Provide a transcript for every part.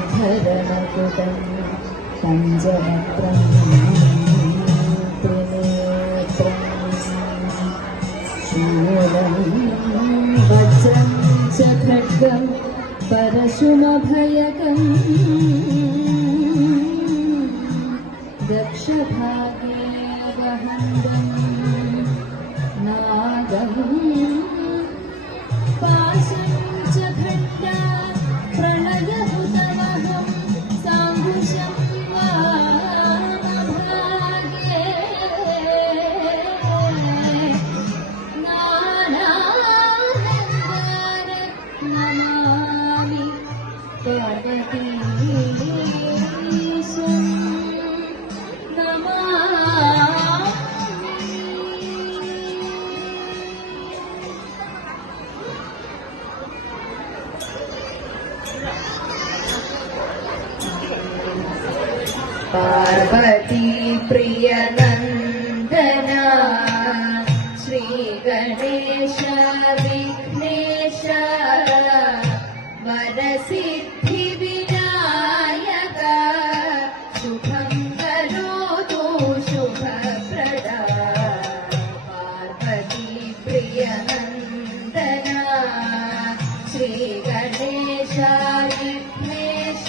ശശിധരണകുടം പഞ്ചനത്രം ത്രിനേത്രം ശൂലം വജ്രം ച ഖഡ്ഗം പരശുമഭയകം ദക്ഷഭാഗേ വഹന്തം നാദം പാശം ച ഖണ്ഡാ പ്രണയഹുതമഹം സാങ്കുശം വാമഭാഗേ നാനാനന്ദാര നമാമി പാർവതീശം പാർവതി പ്രിയ നന്ദന ശ്രീ ഗണേശ വിഘ്നേശ വരസിദ്ധി വിനായക ശുഭം കരോതു ശുഭപ്രദ പാർവതി പ്രിയ നന്ദന ശ്രീ ഗണേശ വിഘ്നേശ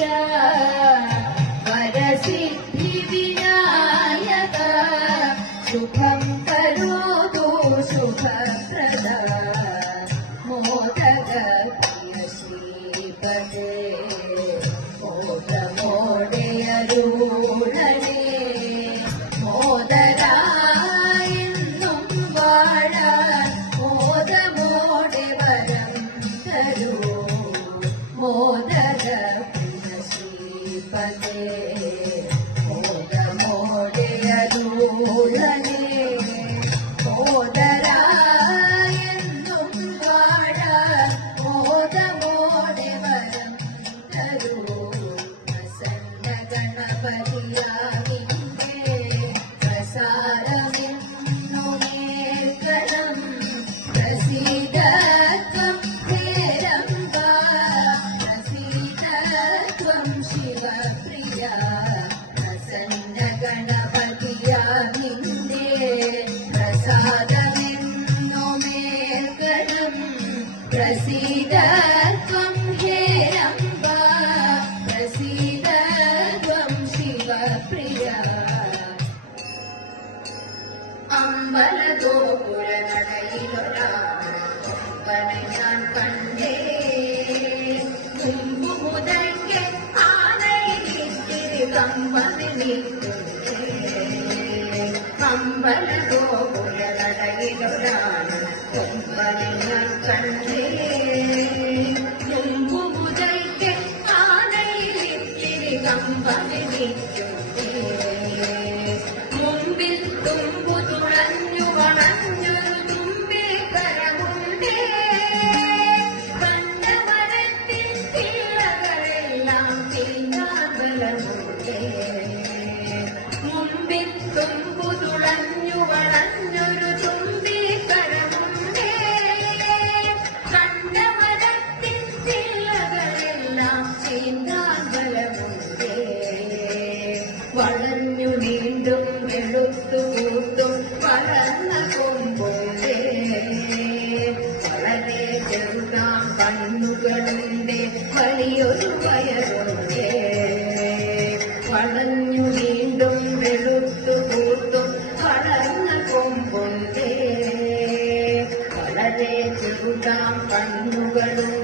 വരസിദ്ധി വിനായക ശുഭം കരോതു ശുഭപ്രദ മോദക പ്രിയ ശ്രീപദേ മോദമോടെ അരുളണേ മോദരായെന്നും വാഴാൻ മോദമോടെ വരം തരൂ മോദക പ്രിയ ശ്രീപദേ മോദമോടെ അരുളണേ മോദരായെന്നും വാഴാൻ മോദമോടെ വരം തരൂ പ്രസന്ന ഗണപതിയാകിന്റെ പ്രസാരമെന്നുമേൽക്കണം പ്രസീദത്വം ഹേരംബ പ്രസീദത്വം ശിവപ്രിയ പ്രസന്ന ഗണപതിയാകിന്റെ പ്രസാദമെന്നുമേൽക്കണം പ്രസീദത്വം ഹേരംബ പ്രസീദത്വം ശിവപ്രിയ അമ്പലഗോപുരനടയിലൊരാളെ ഞാൻ കണ്ടേ മുമ്പു മുതൽക്കേ ആനയിലിത്തിരി കമ്പനി നിൽക്കുന്നേ അമ്പലഗോപുരനടയിലൊരാളെ ഞാൻ കണ്ടേ മുമ്പു മുതൽക്കേ ആനയിലിത്തിരി കമ്പനി നിൽക്കുന്നേ മുമ്പിൽ തുമ്പു തുളഞ്ഞു വളഞ്ഞൊരു തുമ്പിൽ കരമുണ്ടേ കണ്ടമരത്തിൽ കിളകളെല്ലാം തീനാബലമുണ്ടേ മുമ്പിൽ തുമ്പു തുളഞ്ഞു വളഞ്ഞൊരു തുമ്പിൽ കരമുണ്ടേ കണ്ടമരത്തിൽ കിളകളെല്ലാം തീനാബലമുണ്ടേ വളഞ്ഞു നീണ്ടും വെളുത്തു കൂട്ടും വളർന്ന കൊമ്പുണ്ടേ വളരെ ചെറുതാം കണ്ണുകളുണ്ടേ വലിയൊരു വയറുണ്ടേ വളഞ്ഞു നീണ്ടും വെളുത്തു കൂട്ടും വളർന്ന കൊമ്പുണ്ടേ വളരെ ചെറുതാം കണ്ണുകളുണ്ടേ